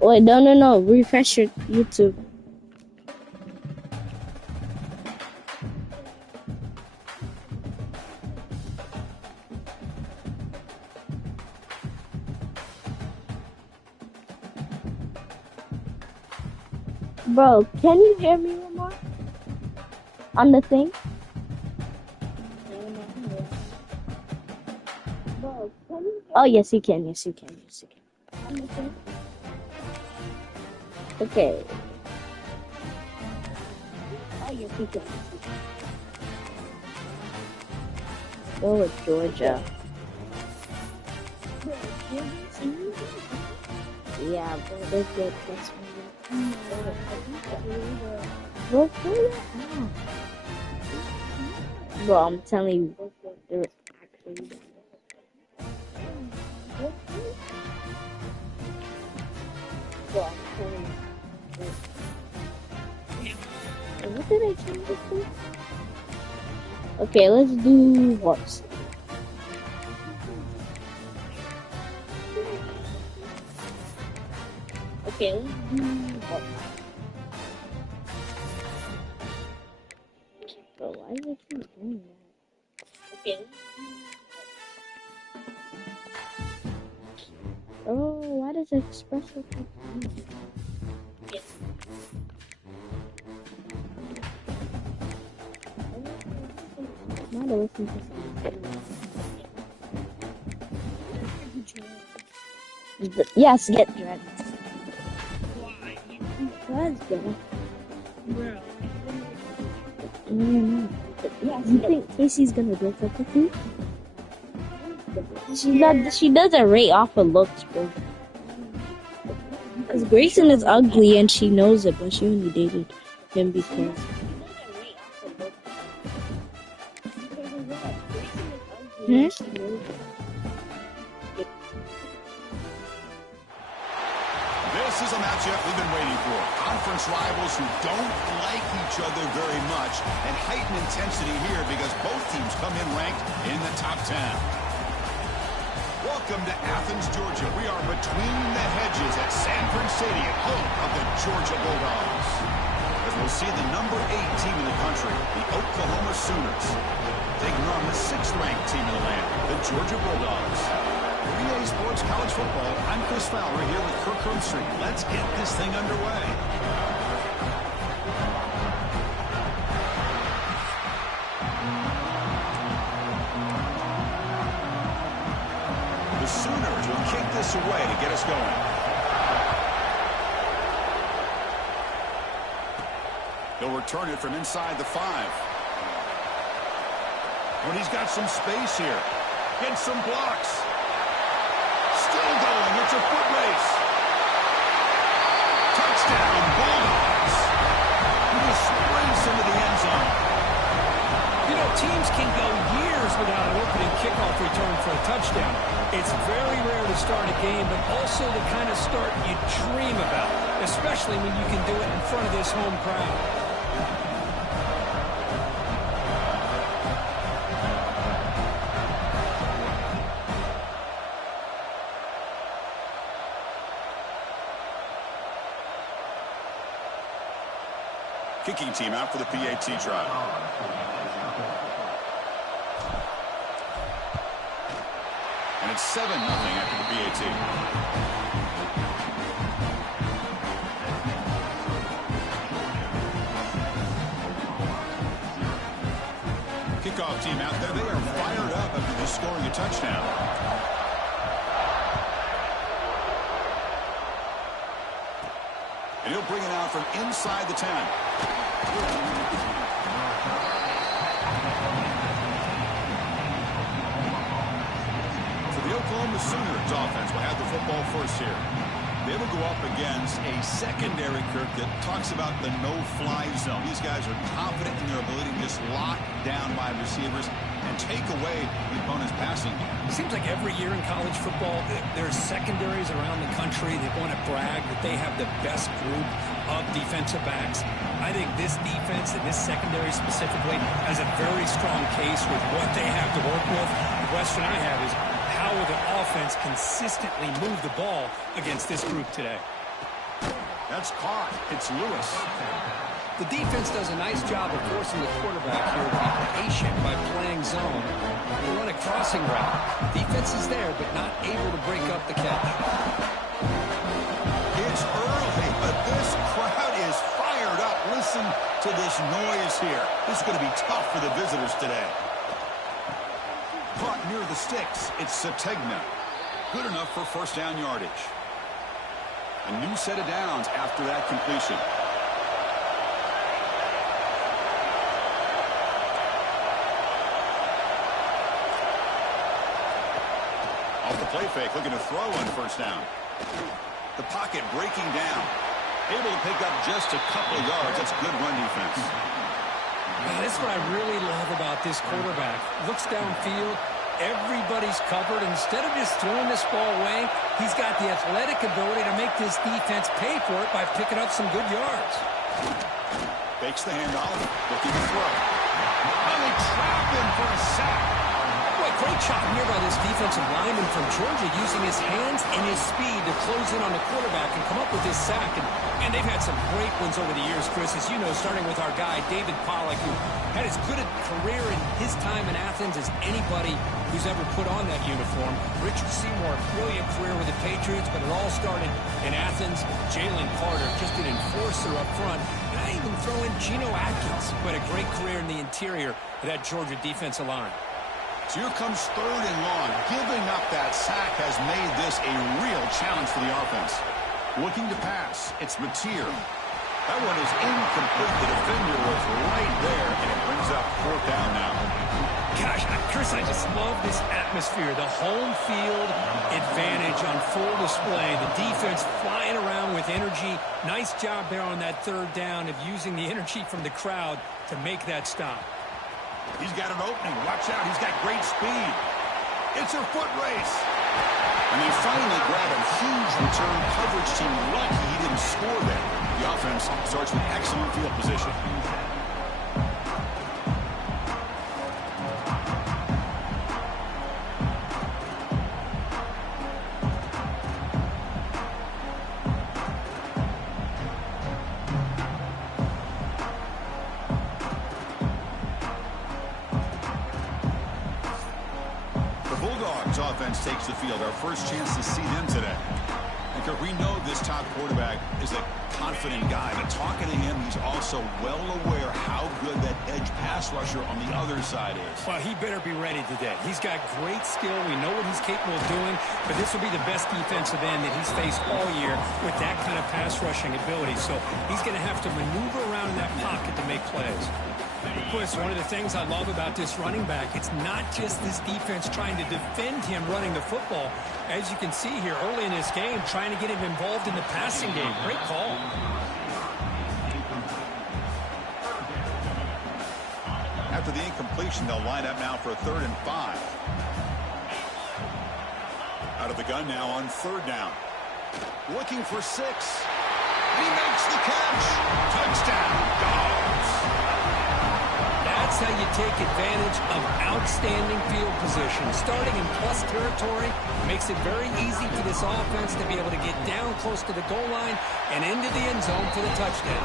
Wait, no. Refresh your YouTube. Bro, can you hear me, Lamar? On the thing? Bro, can you hear me? Yes, you can. On the thing? Okay. Yes, you can. Go with Georgia. Yeah, bro, they're good. That's Bro, bro, I'm telling you, they're actually. Bro, I'm telling you. What did I change this to? Okay, let's do horse. Okay, let's do horse. Bro, why is it keep doing that? Okay. Oh, why does espresso keep doing that? Yes. Not to listen to something. Yes, get dreads. Why? Because, bro. Yeah, you think Casey's gonna break up with you? She doesn't rate off of looks, bro. Because Grayson is ugly and she knows it, but she only dated him because. This is a matchup we've been waiting for. Conference rivals who don't like each other very much, and heightened intensity here because both teams come in ranked in the top 10. Welcome to Athens, Georgia. We are between the hedges at Sanford Stadium, home of the Georgia Bulldogs. As we'll see the number 8 team in the country, the Oklahoma Sooners, taking on the 6th-ranked team in the land, the Georgia Bulldogs. EA Sports College Football, I'm Chris Fowler here with Kirk Herbstreit. Let's get this thing underway. The Sooners will kick this away to get us going. He'll return it from inside the 5. When he's got some space here. Gets some blocks. Still going. It's a foot race. Touchdown, Bulldogs. He just sprints into the end zone. You know, teams can go years without an opening kickoff return for a touchdown. It's very rare to start a game, but also the kind of start you dream about, especially when you can do it in front of this home crowd. Kicking team out for the PAT try. And it's 7-0 after the PAT. Kickoff team out there. They are fired up after just scoring a touchdown. And he'll bring it out from inside the 10. So the Oklahoma Sooners offense will have the football first here. They will go up against a secondary, Kirk, that talks about the no-fly zone. These guys are confident in their ability to just lock down wide receivers and take away the opponent's passing game. It seems like every year in college football, there's secondaries around the country that want to brag that they have the best group of defensive backs. I think this defense and this secondary specifically has a very strong case with what they have to work with. The question I have is, how will the offense consistently move the ball against this group today? That's caught. It's Lewis. The defense does a nice job of forcing the quarterback here to be patient by playing zone. They run a crossing route. Defense is there, but not able to break up the catch. It's early, but this crowd is fired up. Listen to this noise here. This is going to be tough for the visitors today. Caught near the sticks. It's Sategna. Good enough for first down yardage. A new set of downs after that completion. Off the play fake, looking to throw on first down. The pocket breaking down. Able to pick up just a couple of yards. That's good run defense. This is what I really love about this quarterback. Looks downfield. Everybody's covered. Instead of just throwing this ball away, he's got the athletic ability to make this defense pay for it by picking up some good yards. Fakes the handoff. Looking to throw. And they trap him for a sack. Boy, great job here by this defensive lineman from Georgia using his hands and his speed to close in on the quarterback and come up with this sack. And they've had some great ones over the years, Chris, as you know, starting with our guy, David Pollack, who had as good a career in his time in Athens as anybody who's ever put on that uniform. Richard Seymour, brilliant career with the Patriots, but it all started in Athens. Jalen Carter, just an enforcer up front. And I even throw in Geno Atkins, who had a great career in the interior of that Georgia defensive line. So here comes third and long. Giving up that sack has made this a real challenge for the offense. Looking to pass. It's Mateer. That one is incomplete. The defender was right there, and it brings up fourth down now. Gosh, Chris, I just love this atmosphere. The home field advantage on full display. The defense flying around with energy. Nice job there on that third down of using the energy from the crowd to make that stop. He's got an opening. Watch out. He's got great speed. It's a foot race. And they finally grab a huge return. Coverage team lucky he didn't score there. The offense starts with excellent field position. Offense takes the field. Our first chance to see them today. And we know this top quarterback is a confident guy, but talking to him, he's also well aware how good that edge pass rusher on the other side is. Well, he better be ready today. He's got great skill. We know what he's capable of doing, but this will be the best defensive end that he's faced all year with that kind of pass rushing ability. So he's going to have to maneuver around in that pocket to make plays. Chris, one of the things I love about this running back, it's not just this defense trying to defend him running the football. As you can see here early in this game, trying to get him involved in the passing game. Great call. After the incompletion, they'll line up now for a 3rd and 5. Out of the gun now on 3rd down. Looking for 6. He makes the catch. Touchdown, Dogs. That's how you take advantage of outstanding field position. Starting in plus territory makes it very easy for this offense to be able to get down close to the goal line and into the end zone for the touchdown.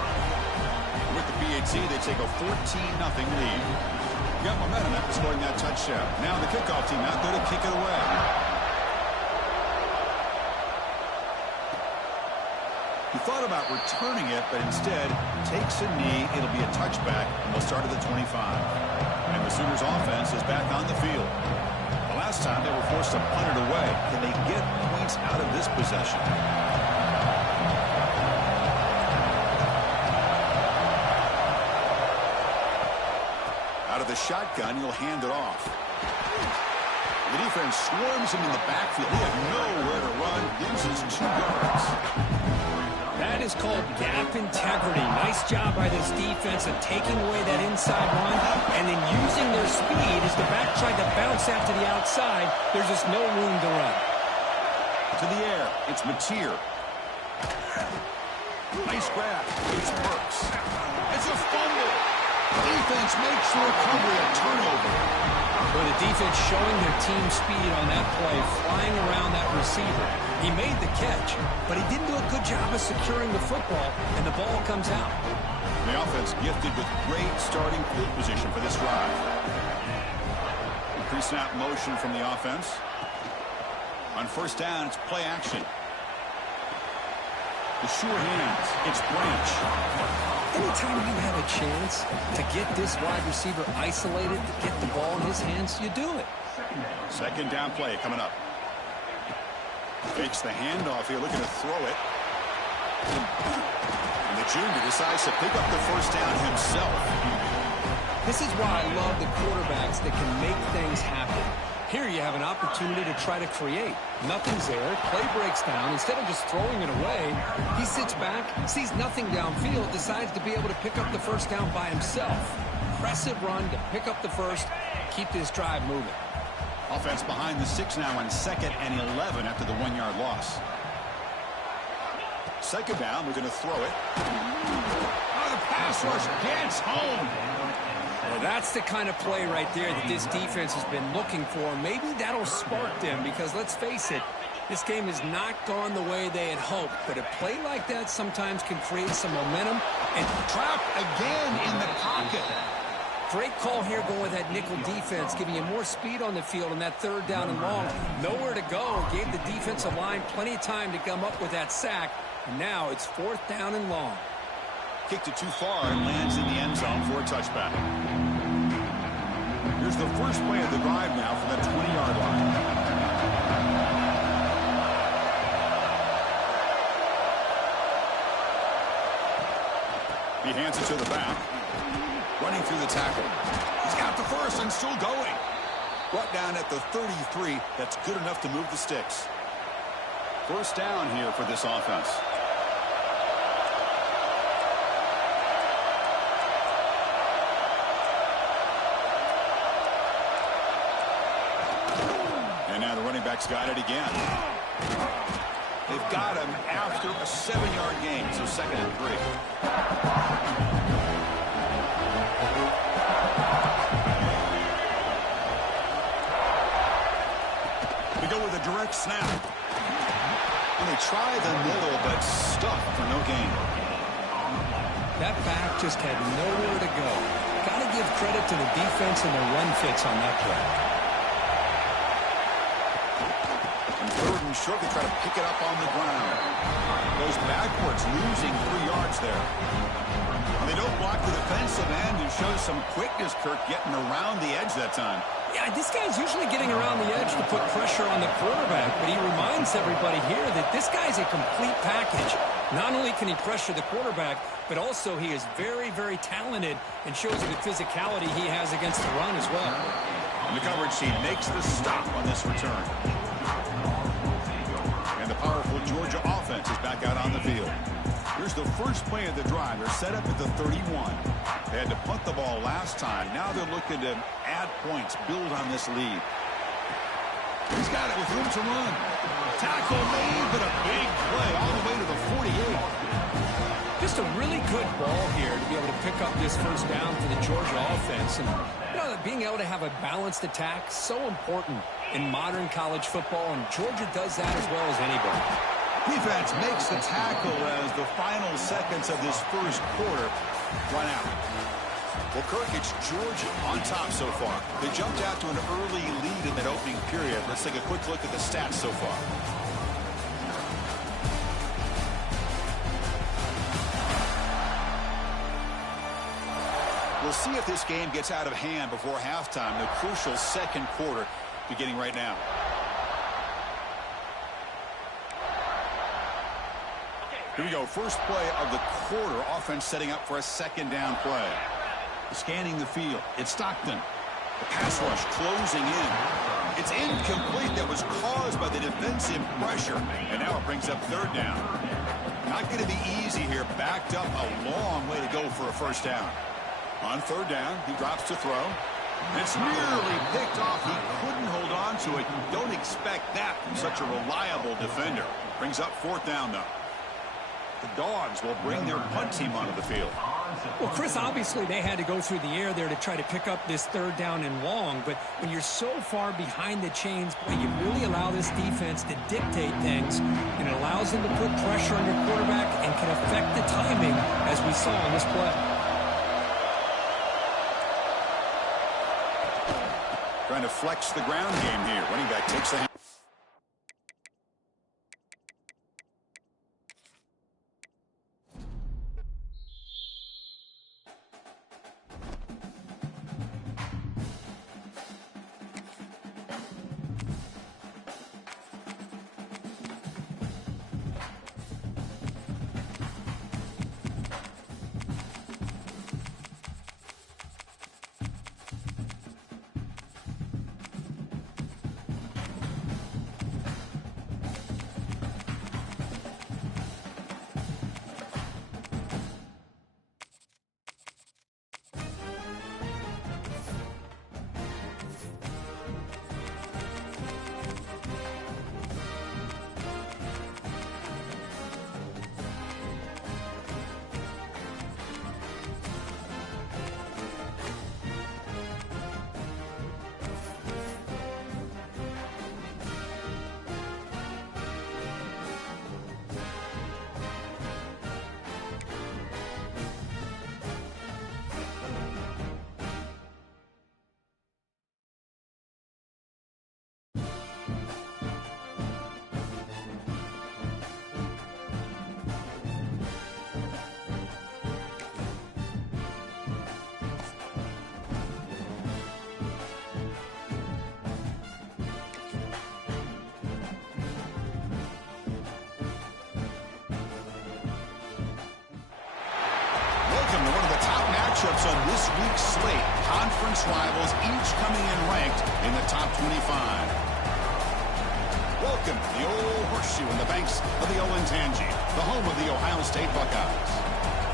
With the PAT, they take a 14-0 lead. Got momentum after scoring that touchdown. Now the kickoff team out there to kick it away. He thought about returning it, but instead takes a knee. It'll be a touchback, and they'll start at the 25. And the Sooners offense is back on the field. The last time they were forced to punt it away. Can they get points out of this possession? Out of the shotgun, he'll hand it off. The defense swarms him in the backfield. He had nowhere to run, loses 2 yards. That is called gap integrity. Nice job by this defense of taking away that inside run and then using their speed as the back tried to bounce out to the outside. There's just no room to run. To the air, it's Mateer. Nice grab. It's Burks. It's a fumble. Defense makes the recovery a turnover. Well, the defense showing their team speed on that play, flying around that receiver. He made the catch, but he didn't do a good job of securing the football, and the ball comes out. The offense gifted with great starting field position for this drive. Pre-snap motion from the offense. On first down, it's play action. The sure hands, it's Branch. Anytime you have a chance to get this wide receiver isolated, to get the ball in his hands, you do it. Second down play coming up. Fakes the handoff here, looking to throw it. And the junior decides to pick up the first down himself. This is why I love the quarterbacks that can make things happen. Here you have an opportunity to try to create. Nothing's there. Play breaks down. Instead of just throwing it away, he sits back, sees nothing downfield, decides to be able to pick up the first down by himself. Impressive run to pick up the first, keep this drive moving. Offense behind the 6 now on 2nd and 11 after the 1-yard loss. Second down, we're going to throw it. Oh, the pass rush gets home. Well, that's the kind of play right there that this defense has been looking for. Maybe that'll spark them because, let's face it, this game has not gone the way they had hoped. But a play like that sometimes can create some momentum. And trapped again in the pocket. Great call here going with that nickel defense, giving you more speed on the field on that third down and long. Nowhere to go. Gave the defensive line plenty of time to come up with that sack. And now it's 4th down and long. Kicked it too far and lands in the end zone for a touchback. Here's the first play of the drive now from the 20-yard line. He hands it to the back. Running through the tackle. He's got the first and still going. Brought down at the 33. That's good enough to move the sticks. First down here for this offense. And now the running back's got it again. They've got him after a 7-yard gain, so 2nd and 3. We go with a direct snap. And they try the middle, but stuffed for no gain. That back just had nowhere to go. Got to give credit to the defense and the run fits on that play. Short to try to pick it up on the ground. Goes backwards, losing 3 yards there. And they don't block the defensive end, who shows some quickness, Kirk, getting around the edge that time. Yeah, this guy's usually getting around the edge to put pressure on the quarterback, but he reminds everybody here that this guy's a complete package. Not only can he pressure the quarterback, but also he is very, very talented and shows you the physicality he has against the run as well. And the coverage team makes the stop on this return. And the powerful Georgia offense is back out on the field. Here's the first play of the drive. They're set up at the 31. They had to punt the ball last time. Now they're looking to add points, build on this lead. He's got it with room to run. Tackle made, but a big play all the way to the 48. Just a really good ball here to be able to pick up this first down for the Georgia offense. And being able to have a balanced attack, so important in modern college football, and Georgia does that as well as anybody. Defense makes the tackle as the final seconds of this first quarter run out. Well, Kirk, it's Georgia on top so far. They jumped out to an early lead in that opening period. Let's take a quick look at the stats so far. We'll see if this game gets out of hand before halftime. The crucial second quarter beginning right now. Here we go. First play of the quarter. Offense setting up for a second down play. Scanning the field. It's Stockton. The pass rush closing in. It's incomplete. That was caused by the defensive pressure. And now it brings up third down. Not going to be easy here. Backed up a long way to go for a first down. On third down, he drops to throw. It's nearly picked off. He couldn't hold on to it. Don't expect that from such a reliable defender. Brings up fourth down, though. The Dogs will bring their punt team onto the field. Well, Chris, obviously they had to go through the air there to try to pick up this third down and long, but when you're so far behind the chains, you really allow this defense to dictate things, and it allows them to put pressure on your quarterback and can affect the timing, as we saw on this play. Trying to flex the ground game here. Running back takes the hand. Welcome to one of the top matchups on this week's slate. Conference rivals each coming in ranked in the top 25. Welcome to the old horseshoe in the banks of the Olentangy, the home of the Ohio State Buckeyes.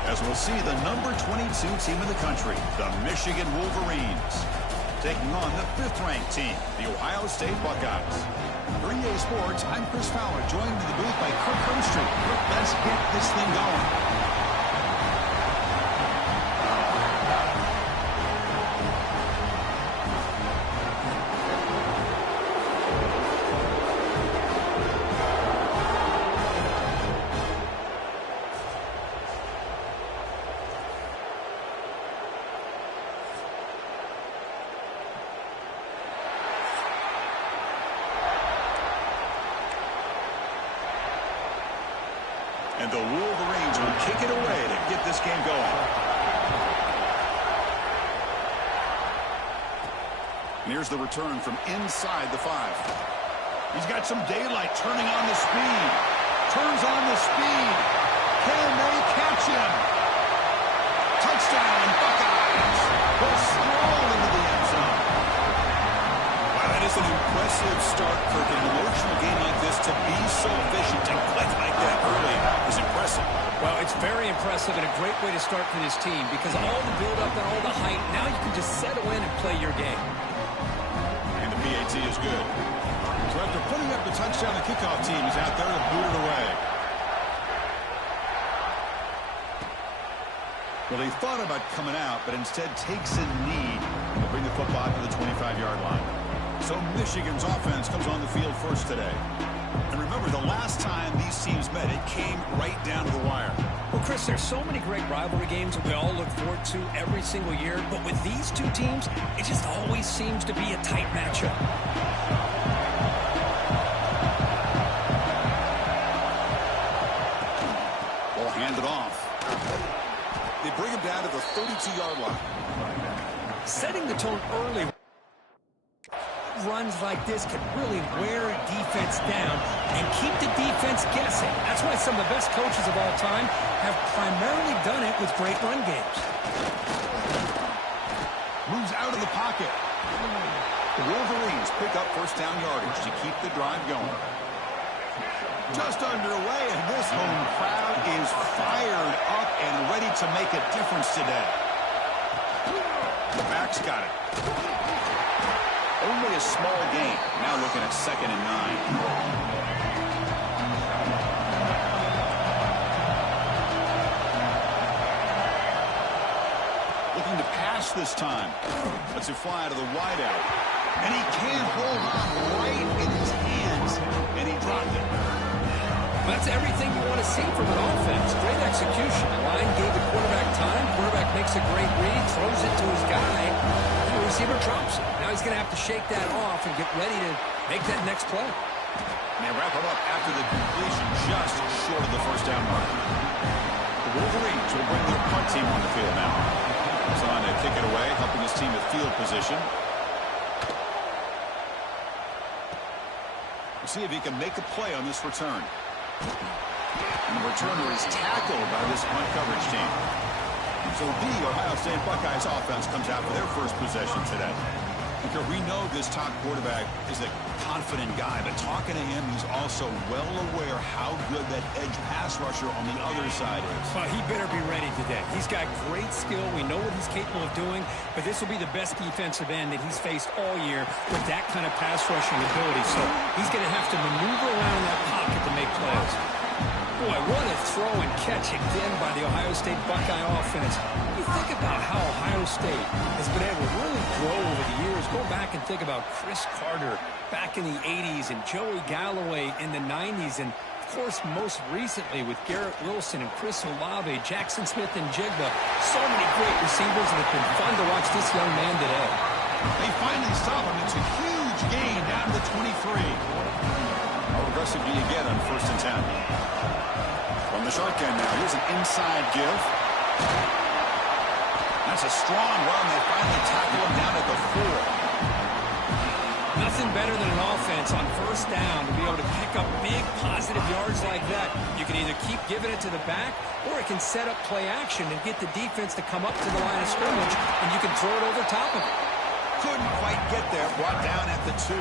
As we'll see the number 22 team in the country, the Michigan Wolverines, taking on the 5th-ranked team, the Ohio State Buckeyes. For EA Sports, I'm Chris Fowler, joined in the booth by Kirk Hermstreet. Kirk, let's get this thing going. And the Wolverines will kick it away to get this game going. And here's the return from inside the 5. He's got some daylight, turning on the speed. Turns on the speed. Can they catch him? Touchdown, Buckeyes. Will stroll into the end zone. Wow, that is an impressive start, Kirk. In an emotional game like this, to be so efficient and click like that early is impressive. Well, it's very impressive and a great way to start for this team because all the build-up and all the hype, now you can just settle in and play your game. And the PAT is good. So after putting up the touchdown, the kickoff team is out there to boot it away. Well, they thought about coming out, but instead takes a knee to bring the football to the 25-yard line. So Michigan's offense comes on the field first today. And remember, the last time these teams met, it came right down to the wire. Well, Chris, there's so many great rivalry games that we all look forward to every single year. But with these two teams, it just always seems to be a tight matchup. Ball handed off. They bring him down to the 32-yard line. Setting the tone early. Runs like this can really wear a defense down and keep the defense guessing. That's why some of the best coaches of all time have primarily done it with great run games. Moves out of the pocket. The Wolverines pick up first down yardage to keep the drive going. Just underway, and this home crowd is fired up and ready to make a difference today. The back's got it. Only a small gain. Now looking at 2nd and 9. pass this time. Lets it fly to the wideout. And he can't hold on right in his hands. And he dropped it. That's everything you want to see from an offense. Great execution. The line gave the quarterback time. Quarterback makes a great read, throws it to his guy, and the receiver drops it. Now he's going to have to shake that off and get ready to make that next play. And they wrap him up after the completion just short of the first down mark. The Wolverines will bring their punt team on the field now. He's on to kick it away, helping his team at field position. We'll see if he can make a play on this return. And the returner is tackled by this punt coverage team. So the Ohio State Buckeyes offense comes out for their first possession today. Because we know this top quarterback is a confident guy, but talking to him, he's also well aware how good that edge pass rusher on the other side is. Well, he better be ready today. He's got great skill. We know what he's capable of doing, but this will be the best defensive end that he's faced all year with that kind of pass rushing ability. So he's going to have to maneuver around that pocket to make plays. Boy, what a throw and catch again by the Ohio State Buckeye offense. You think about how Ohio State has been able to really grow over the years. Go back and think about Chris Carter back in the 80s and Joey Galloway in the 90s. And, of course, most recently with Garrett Wilson and Chris Olave, Jackson Smith and Jigba. So many great receivers, and it's been fun to watch this young man today. They finally stop him. It's a huge gain down to the 23. How aggressive do you get on 1st and 10? From the shotgun now, here's an inside give. That's a strong run. They finally tackle him down at the 4. Nothing better than an offense on 1st down to be able to pick up big positive yards like that. You can either keep giving it to the back, or it can set up play action and get the defense to come up to the line of scrimmage, and you can throw it over top of it. Couldn't quite get there. Brought down at the 2.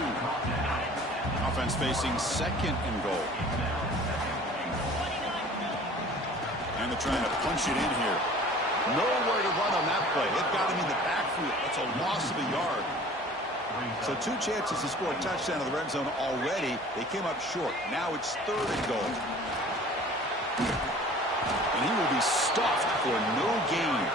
Offense facing 2nd and goal. And they're trying to punch it in here. Nowhere to run on that play. They've got him in the backfield. That's a loss of a yard. So 2 chances to score a touchdown in the red zone already. They came up short. Now it's 3rd and goal. And he will be stuffed for no gain.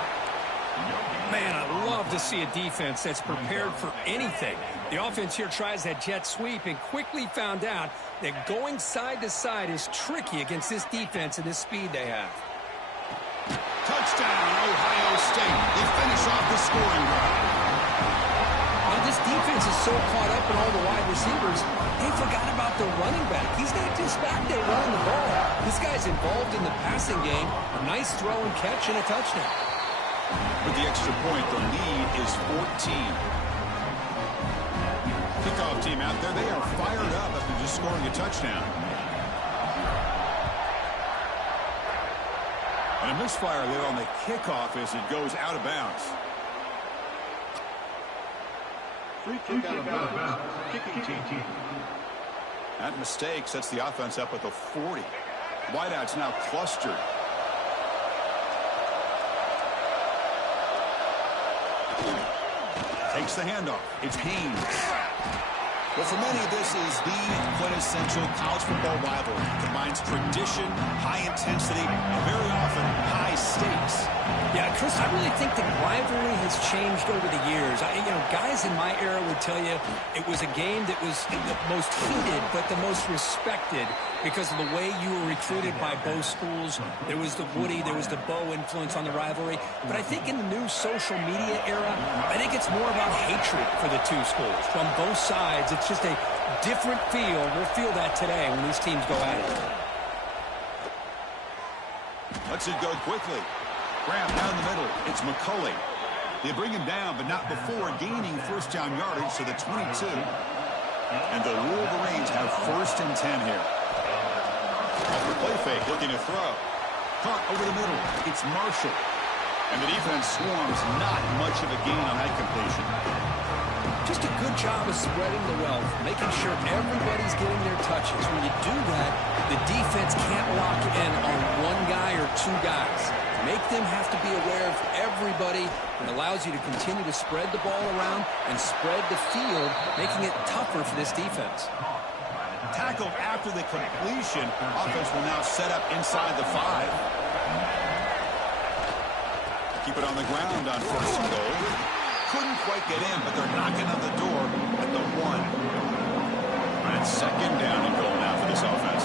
Man, I love to see a defense that's prepared for anything. The offense here tries that jet sweep and quickly found out that going side to side is tricky against this defense and this speed they have. Touchdown, Ohio State. They finish off the scoring drive. Now, this defense is so caught up in all the wide receivers, they forgot about the running back. He's not just back there running the ball. This guy's involved in the passing game. A nice throw and catch and a touchdown. With the extra point, the lead is 14. Kickoff team out there, they are fired up after just scoring a touchdown. And a misfire there on the kickoff as it goes out of bounds. Free kick out of bounds. Kicking team. That mistake sets the offense up at the 40. Wideout's now clustered. Takes the handoff. It's Haynes. Well, for many, this is the quintessential college football rivalry. It combines tradition, high intensity, and very often high stakes. Yeah, Chris, I really think the rivalry has changed over the years. Guys in my era would tell you it was a game that was the most heated but the most respected because of the way you were recruited by both schools. There was the Woody, there was the Bo influence on the rivalry. But I think in the new social media era, I think it's more about hatred for the two schools. From both sides, it's just a different feel. We'll feel that today when these teams go at it. Lets it go quickly. Graham down the middle. It's McCulley. They bring him down, but not before gaining first down yardage to the 22. And the Wolverines have 1st and 10 here. Off the play fake, looking to throw. Caught over the middle. It's Marshall. And the defense swarms. Not much of a gain on that completion. Just a good job of spreading the wealth, making sure everybody's getting their touches. When you do that, the defense can't lock in on one guy or two guys. Make them have to be aware of everybody. It allows you to continue to spread the ball around and spread the field, making it tougher for this defense. Tackled after the completion. Offense will now set up inside the 5. keep it on the ground on first and goal. Couldn't quite get in, but they're knocking on the door at the 1. And it's second down and goal now for this offense.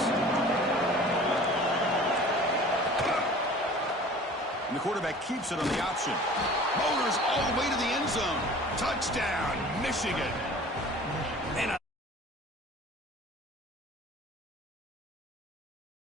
And the quarterback keeps it on the option. Motors all the way to the end zone. Touchdown, Michigan. And